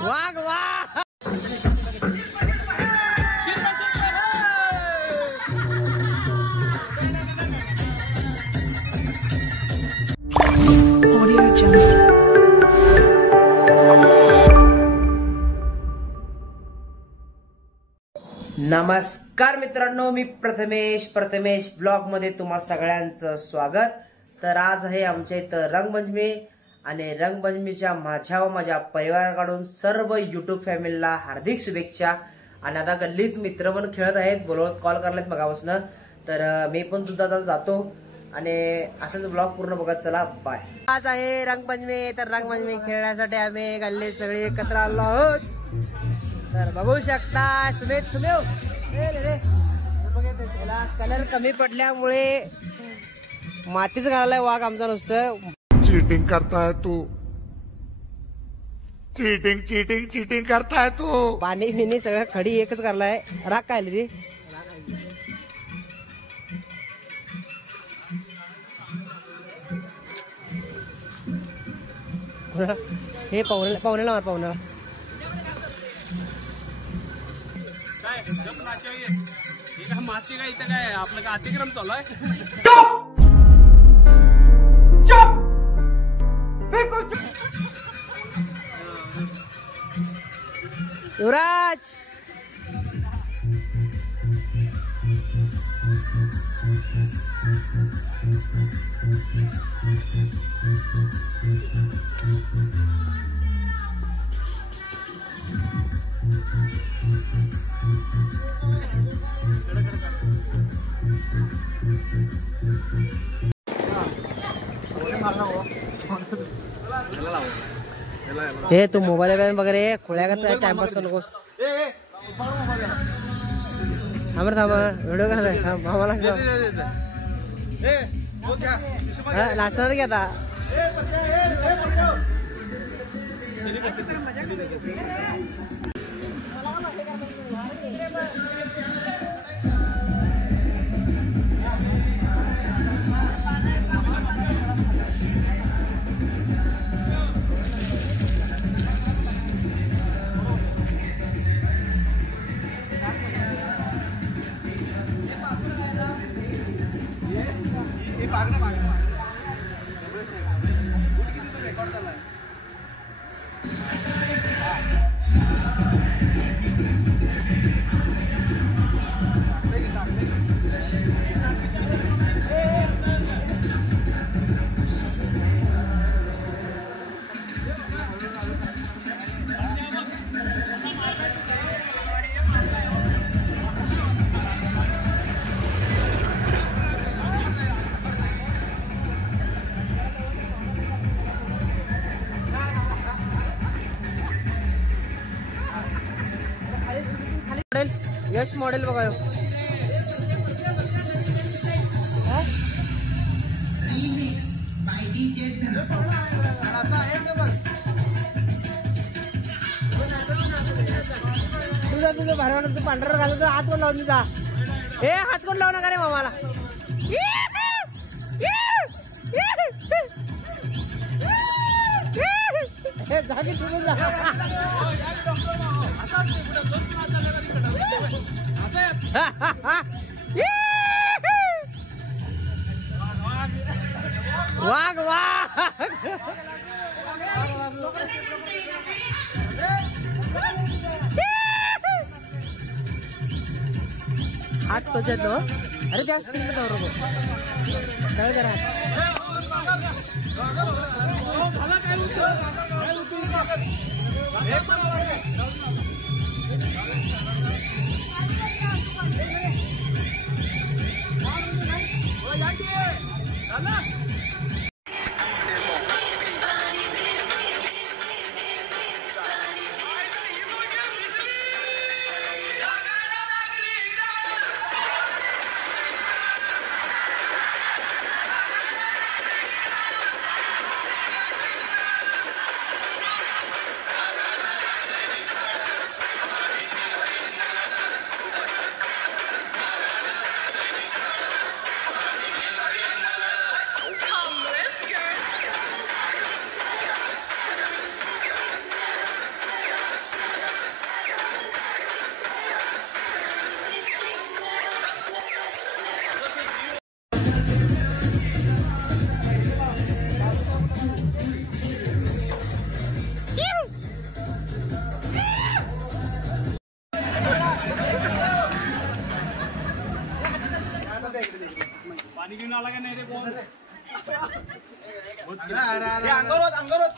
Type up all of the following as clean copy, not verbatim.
वाघ वाघ नमस्कार मित्रांनो, मी प्रथमेश ब्लॉग मध्ये तुम्हा सगळ्यांचं स्वागत। तर आज आहे आमच्या इथं रंगपंचमी आणि रंगपंचमीच्या माझ्या व माझ्या परिवाराकडून सर्व यूट्यूब फॅमिलीला हार्दिक शुभेच्छा। आणि आता गल्लीत मित्र पण खेळत आहेत, बोलवत कॉल करलेत मगापासून, तर मी पण सुद्धा आता जातो आणि असंच ब्लॉग पूर्ण बघत चला, बाय। आज आहे रंगपंचमी, तर रंगपंचमी खेळण्यासाठी आम्ही गल्लीत सगळे एकत्र आलो आहोत। तर बघू शकता सुमेव कलर कमी पडल्यामुळे मातीच घालायला वाघ आमचा नुसतं चीटिंग करता है तू, चीटिंग करता है तू। पाणी फिनी सगळं खडी एकच करलाय। राग काय आली ती हे पाहुण्याला मार पाहुण्याला माती काय इथं काय आपलं का अतिक्रम चालू आहे। युवराज हे तू मोबाईल वगैरे खुळ्या का टाइमपास करू नकोस। थांबा व्हिडिओ करा मामाला नाचणार की आता यश मॉडेल बघा तुझं भारी पांढरा घालून हात कोण लावून जा, हे हात कोण लावू नका रे मामाला। हे जागी तुम्ही वाघ वाघ हात सोचत नो, अरे त्या स्क्रीन ला जाऊ काय करा पाणी घेऊन आला का नाही रे कोण अंगावर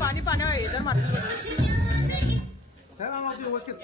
पाणी पाणी इधर मार व्यवस्थित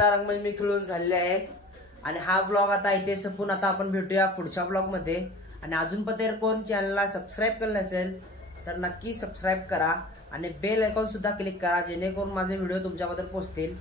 रंगमंच खेळून झालेले आहे आणि हा ब्लॉग आता इथे संपून आता आपण भेटूया पुढच्या ब्लॉग मध्ये. आणि अजून पण कोण चॅनलला सबस्क्राईब केलं नसेल तर नक्की सबस्क्राईब करा आणि बेल आयकॉन सुद्धा क्लिक करा जेणेकरून माझे व्हिडिओ तुमच्याबद्दल पोहोचतील.